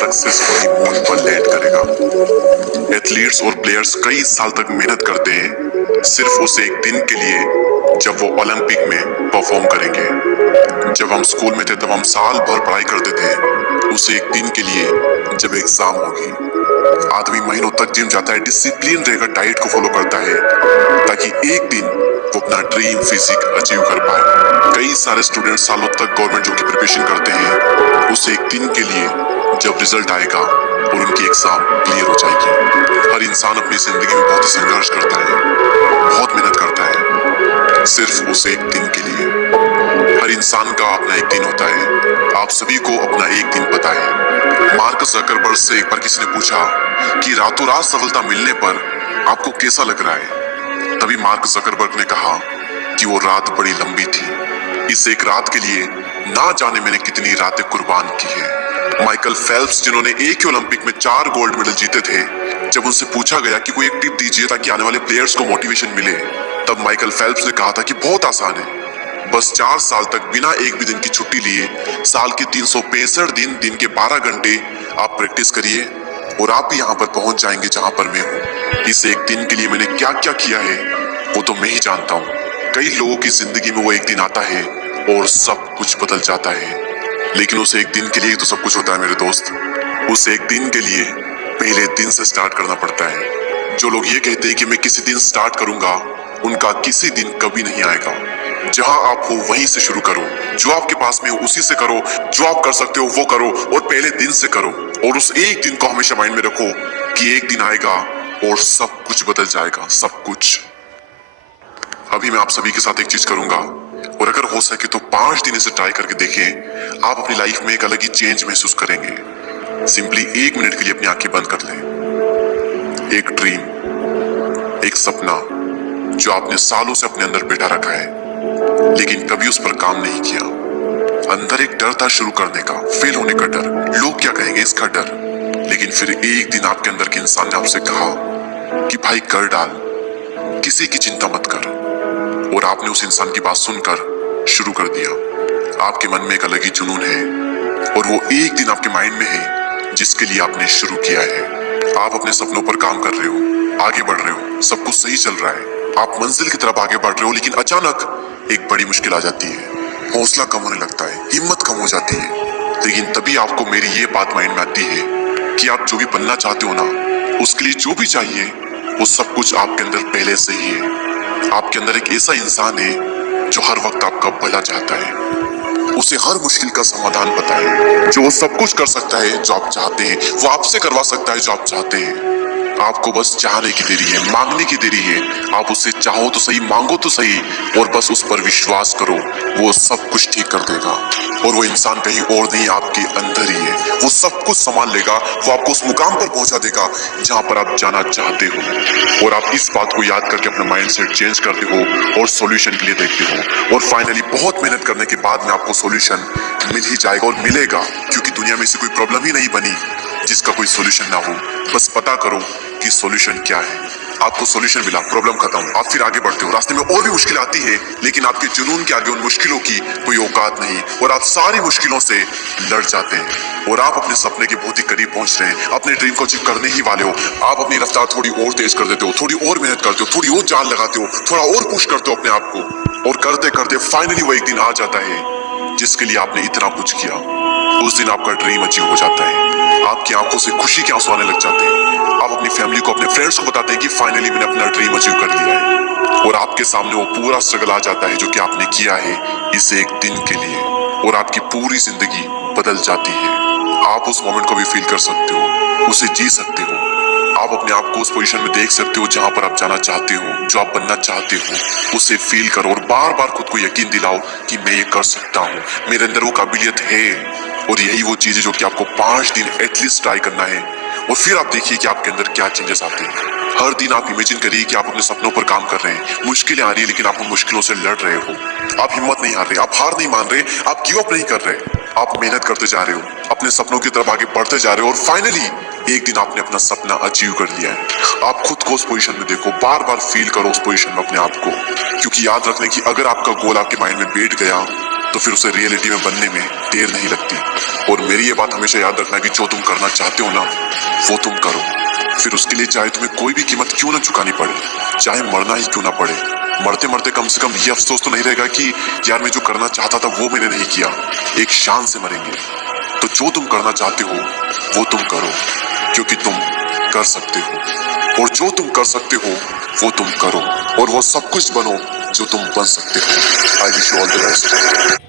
Success वही moon पर land करेगा। एथलीट्स और प्लेयर्स कई साल तक मेहनत करते हैं सिर्फ उस एक दिन के लिए जब वो ओलंपिक में परफॉर्म करेंगे। जब हम स्कूल में थे तब हम साल भर पढ़ाई करते थे उस एक दिन के लिए जब एग्जाम होगी। आदमी महीनों तक जिम जाता है, डिसिप्लिन रहकर डाइट को फॉलो करता है ताकि एक दिन वो अपना ड्रीम फिजिक अचीव कर पाए। कई सारे स्टूडेंट सालों तक गवर्नमेंट जॉब की प्रिपरेशन करते हैं उस एक दिन के लिए जब रिजल्ट आएगा और उनकी एग्जाम क्लियर हो जाएगी। हर इंसान अपनी जिंदगी में बहुत ही संघर्ष करता है, बहुत मेहनत करता है सिर्फ उस एक दिन के लिए। हर इंसान का अपना एक दिन होता है, आप सभी को अपना एक दिन पता है। मार्क ज़करबर्ग से एक बार किसी ने पूछा कि रातों रात सफलता मिलने पर आपको कैसा लग रहा है। तभी मार्क ज़करबर्ग ने कहा कि वो रात बड़ी लंबी थी, इस एक रात के लिए ना जाने मैंने कितनी रातें कुर्बान की है। माइकल फेल्प्स जिन्होंने एक ही ओलंपिक में 4 गोल्ड मेडल जीते थे, जब उनसे पूछा गया कि कोई एक टिप दीजिए ताकि आने वाले प्लेयर्स को मोटिवेशन मिले, तब माइकल फेल्प्स ने कहा था कि बहुत आसान है, बस 4 साल तक बिना एक भी दिन की छुट्टी लिए साल के 365 दिन के 12 घंटे आप प्रैक्टिस करिए और आप भी यहाँ पर पहुंच जाएंगे जहां पर मैं हूँ। इस एक दिन के लिए मैंने क्या क्या किया है वो तो मैं ही जानता हूँ। कई लोगों की जिंदगी में वो एक दिन आता है और सब कुछ बदल जाता है, लेकिन उस एक दिन के लिए तो सब कुछ होता है मेरे दोस्त। उस एक दिन के लिए पहले दिन से स्टार्ट करना पड़ता है। जो लोग ये कहते हैं कि मैं किसी दिन स्टार्ट करूंगा, उनका किसी दिन कभी नहीं आएगा। जहां आप हो वहीं से शुरू करो, जो आपके पास में हो उसी से करो, जो आप कर सकते हो वो करो और पहले दिन से करो। और उस एक दिन को हमेशा माइंड में रखो कि एक दिन आएगा और सब कुछ बदल जाएगा, सब कुछ। अभी मैं आप सभी के साथ एक चीज करूंगा और अगर हो सके तो 5 दिन इसे ट्राई करके देखें। आप अपनी लाइफ में एक अलग ही चेंज महसूस करेंगे। सिंपली 1 मिनट के लिए अपनी आंखें बंद कर लें। एक ड्रीम, एक सपना जो आपने सालों से अपने अंदर बैठा रखा है लेकिन कभी उस पर काम नहीं किया। अंदर एक डर था शुरू करने का, फेल होने का डर, लोग क्या कहेंगे इसका डर। लेकिन फिर एक दिन आपके अंदर के इंसान ने आपसे कहा कि भाई कर डाल, किसी की चिंता मत कर। और आपने उस इंसान की बात सुनकर शुरू कर दिया। आपके मन में एक अलग ही जुनून है और वो एक दिन आपके माइंड में है जिसके लिए आपने शुरू किया है। आप अपने सपनों पर काम कर रहे हो, आगे बढ़ रहे हो, सब कुछ सही चल रहा है, आप मंजिल की तरफ आगे बढ़ रहे हो, लेकिन अचानक एक बड़ी मुश्किल आ जाती है। हौसला कम होने लगता है, हिम्मत कम हो जाती है। लेकिन तभी आपको मेरी ये बात माइंड में आती है कि आप जो भी बनना चाहते हो ना, उसके लिए जो भी चाहिए वो सब कुछ आपके अंदर पहले से ही है। आपके अंदर एक ऐसा इंसान है जो हर वक्त आपका भला चाहता है, उसे हर मुश्किल का समाधान पता है, जो वो सब कुछ कर सकता है जो आप चाहते हैं, वो आपसे करवा सकता है जो आप चाहते हैं। आपको बस चाहने की देरी है, मांगने की देरी है। आप उससे चाहो तो सही, मांगो तो सही और बस उस पर विश्वास करो, वो सब कुछ ठीक कर देगा। और वो इंसान कहीं और नहीं, आपके अंदर ही है। वो सब कुछ संभाल लेगा, वो आपको उस मुकाम पर पहुंचा देगा जहां पर आप जाना चाहते हो। और आप इस बात को याद करके अपना माइंडसेट चेंज करते हो और सॉल्यूशन के लिए देखते हो। और फाइनली बहुत मेहनत करने के बाद में आपको सॉल्यूशन मिल ही जाएगा और मिलेगा, क्योंकि दुनिया में ऐसी कोई प्रॉब्लम ही नहीं बनी जिसका कोई सॉल्यूशन ना हो। बस पता करो कि सॉल्यूशन क्या है। आपको सॉल्यूशन मिला, प्रॉब्लम खत्म, आप फिर आगे बढ़ते हो। रास्ते में और भी मुश्किल आती है लेकिन आपके जुनून के आगे उन मुश्किलों की कोई औकात नहीं और आप सारी मुश्किलों से लड़ जाते हैं और आप अपने सपने के बहुत ही करीब पहुंच रहे हैं। अपने ड्रीम को अचीव करने ही वाले हो। आप अपनी रफ्तार थोड़ी और तेज कर देते हो, थोड़ी और मेहनत करते हो, थोड़ी और जान लगाते हो, थोड़ा और पुश करते हो अपने आप को और करते करते फाइनली वो एक दिन आ जाता है जिसके लिए आपने इतना कुछ किया। उस दिन आपका ड्रीम अचीव हो जाता है, आपकी आंखों से खुशी के आंसू आने लग जाते हैं। आप अपनी फैमिली को, अपने फ्रेंड्स को बताते हैं कि फाइनली मैंने अपना ड्रीम अचीव कर लिया है। और आपके सामने वो पूरा स्ट्रगल आ जाता है जो कि आपने किया है इस एक दिन के लिए और आपकी पूरी जिंदगी बदल जाती है। आप उस मोमेंट को भी फील कर सकते हो, उसे जी सकते हो। आप अपने आप को उस पोजीशन में देख सकते हो जहां पर आप जाना चाहते हो, जो आप बनना चाहते हो, उसे फील करो और बार बार खुद को यकीन दिलाओ कि मैं ये कर सकता हूँ, मेरे अंदर वो काबिलियत है। और यही वो चीज है जो कि आपको 5 दिन एटलीस्ट ट्राई करना है और फिर आप देखिए कि आपके अंदर क्या चेंजेस आते हैं। हर दिन आप इमेजिन करिए कि आप अपने सपनों पर काम कर रहे हैं, मुश्किलें आ रही है लेकिन आप उन मुश्किलों से लड़ रहे हो। आप हिम्मत नहीं हार रहे, आप हार नहीं मान रहे, आप गिव अप नहीं कर रहे, आप मेहनत करते जा रहे हो, अपने सपनों की तरफ आगे बढ़ते जा रहे हो और फाइनली एक दिन आपने अपना सपना अचीव कर लिया है। आप खुद को उस पोजीशन में देखो, बार बार फील करो उस पोजीशन में अपने आप को, क्योंकि याद रखने की अगर आपका गोल आपके माइंड में बैठ गया तो फिर उसे रियलिटी में बनने में देर नहीं लगती। और मेरी ये बात हमेशा याद रखना कि जो तुम करना चाहते हो ना वो तुम करो, फिर उसके लिए चाहे तुम्हें कोई भी कीमत क्यों ना चुकानी पड़े, चाहे मरना ही क्यों ना पड़े। मरते मरते कम से कम ये अफसोस तो नहीं रहेगा कि यार मैं जो करना चाहता था वो मैंने नहीं किया। एक शान से मरेंगे। तो जो तुम करना चाहते हो वो तुम करो, क्योंकि तुम कर सकते हो, और जो तुम कर सकते हो वो तुम करो, और वो सब कुछ बनो जो तुम बन सकते हो। I wish you all the best.